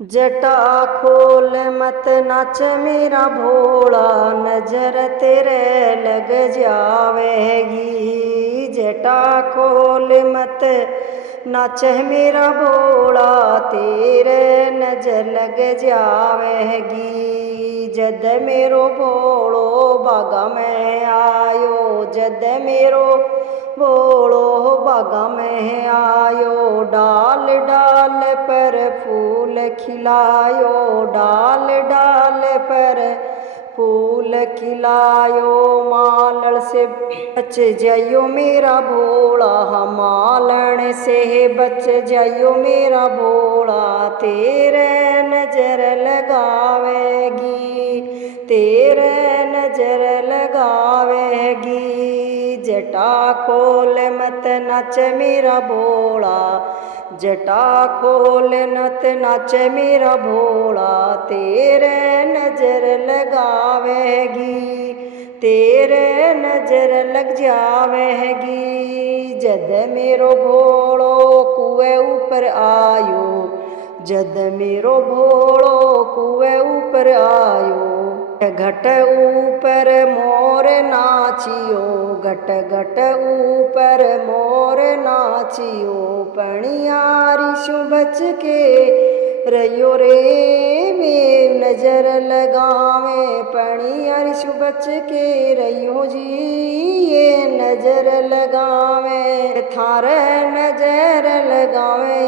जटा खोल मत नाच मेरा भोला, नजर तेरे लग जावेगी। जटा खोल मत नाच मेरा भोला, तेरे नजर लग जावेगी। जद मेरो भोलो बागा में आयो, जद मेरो भोलो बागा में आयो। डाल डाल पर फूल खिलायो, डाल डाल पर फूल खिलायो। मालण से बच जाइयो मेरा भोला, मालण से बच जाइयो मेरा भोला। तेरे नजर लगावेगी, तेरे नजर लगावेगी। जटा खोल मत नाच मेरा भोला, जटा खोल मत नाच मेरा भोला। तेरे नजर लगावेगी, तेरे नजर लग जावेगी। जद मेरो भोलो कुएं ऊपर आयो, जद मेरो भोलो कुएं ऊपर आयो। घट ऊपर मोर नाचियो, घट घट ऊपर मोर नाचियो। पणियारी शु बच के रहियो रे, में नजर लगावे। पणियारी शु बच के रहियो जी, ये नजर लगावे। थारे नजर लगावे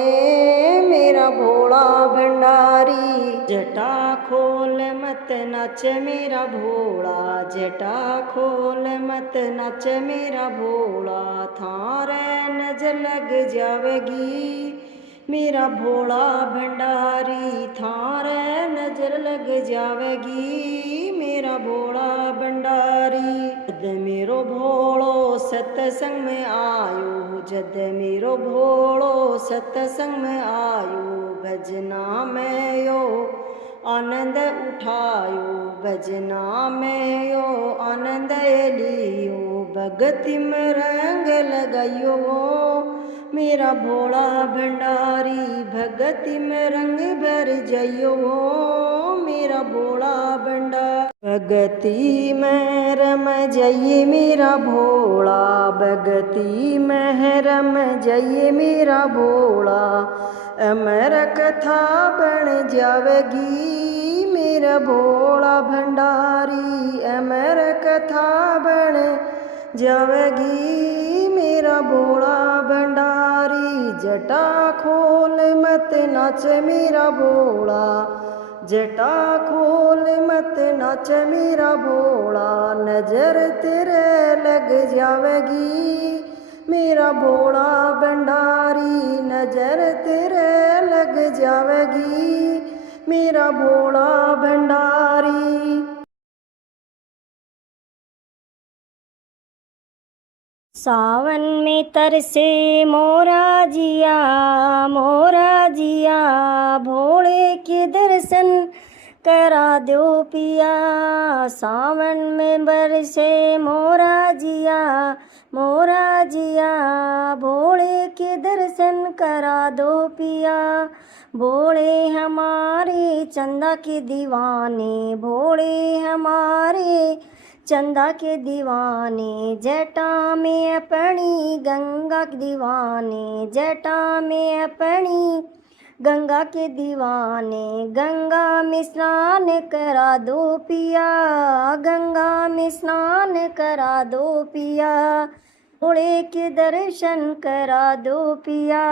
मेरा भोला भंडारी। जटा खोल मत नाच मेरा भोला, जटा खोल मत नाच मेरा भोला। थारे नजर लग जावेगी मेरा भोला भंडारी, थारे नजर लग जावेगी मेरा भोला भंडारी। जद मेरो भोलो सत्संग में आयो, जद मेरो भोलो सत्संग में आयो। भजना में यो आनंद उठायो, भजना में यो आनंद लियो। भगति में रंग लगायो मेरा भोला भंडारी, भगति में रंग भर जाइयो मेरा भोला भंडारी। भगति में रम जाइए मेरा भोला, भगति में रम जाइए मेरा भोला। अमर कथा बन जावेगी मेरा भोला भंडारी, अमर कथा बन जावेगी मेरा भोला भंडारी। जटा खोल मत नाच मेरा भोला, जटा खोल मत नाच मेरा भोला। नजर तेरे लग जावेगी मेरा भोला भंडारी, नजर तेरे लग जावेगी मेरा भोला भंडारी। सावन में तरसे मोरा जिया, मोरा जिया। भोले के दर्शन करा दो पिया, सावन में बरसे मोरा जिया, मोरा जिया। भोले के दर्शन करा दो पिया। भोले हमारे चंदा के दीवाने, भोले हमारे चंदा के दीवाने। जटा में अपनी गंगा के दीवाने, जटा में अपनी गंगा के दीवाने। गंगा में स्नान करा दो पिया, गंगा में स्नान करा दो पिया। भोले के दर्शन करा दो पिया,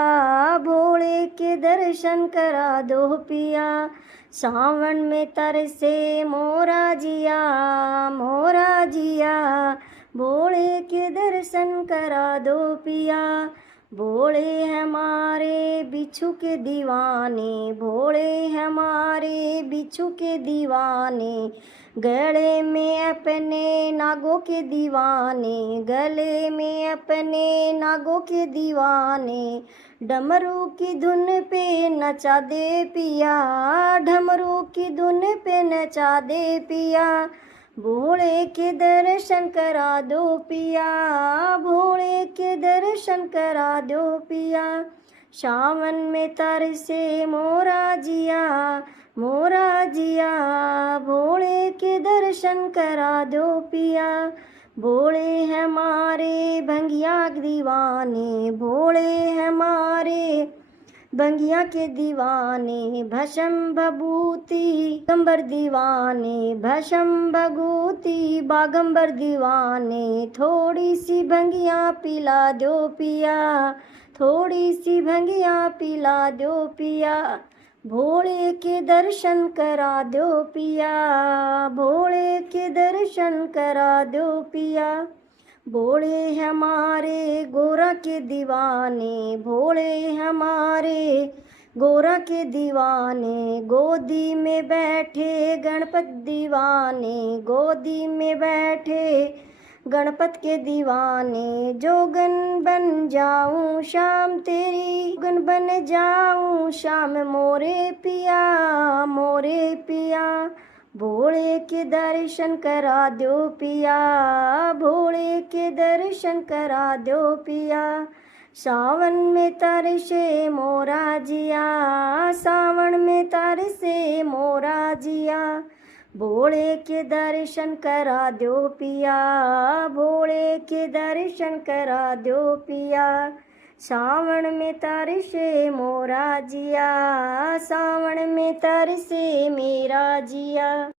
भोले के दर्शन करा दो पिया। सावन में तरसे मोरा जिया, मोरा जिया। भोले के दर्शन करा दो पिया। भोले हमारे बिच्छू के दीवाने, भोले हमारे बिच्छू के दीवाने। गले में अपने नागों के दीवाने, गले में अपने नागों के दीवाने। डमरू की धुन पे नचा दे पिया, डमरू की धुन पे नचा दे पिया। भोले के दर्शन करा दो पिया, भोले के दर्शन करा दो पिया। सावन में तरसे मोरा जिया, मोरा जिया भोले के दर्शन करा दो पिया। भोले हमारे भंगिया दीवाने, भोले हमारे भंगिया के दीवाने। भस्म भभूति बागंबर दीवाने, भस्म भभूति बागंबर दीवाने। थोड़ी सी भंगिया पिला दो पिया, थोड़ी सी भंगिया पिला दो पिया। भोले के दर्शन करा दो पिया, भोले के दर्शन करा दो पिया। भोले हमारे गोरा के दीवाने, भोले हमारे गोरा के दीवाने। गोदी में बैठे गणपत दीवाने, गोदी में बैठे गणपत के दीवाने। जोगन बन जाऊं शाम तेरी, जोगन बन जाऊं शाम मोरे पिया, मोरे पिया। भोले के दर्शन करा दो पिया, भोले के दर्शन करा दो पिया। सावन में तरसे मोरा जिया, सावन में तरसे मोरा जिया। भोले के दर्शन करा दो पिया, भोले के दर्शन करा दो पिया। सावन में तरसे मोरा जिया, सावन में तरसे मेरा जिया।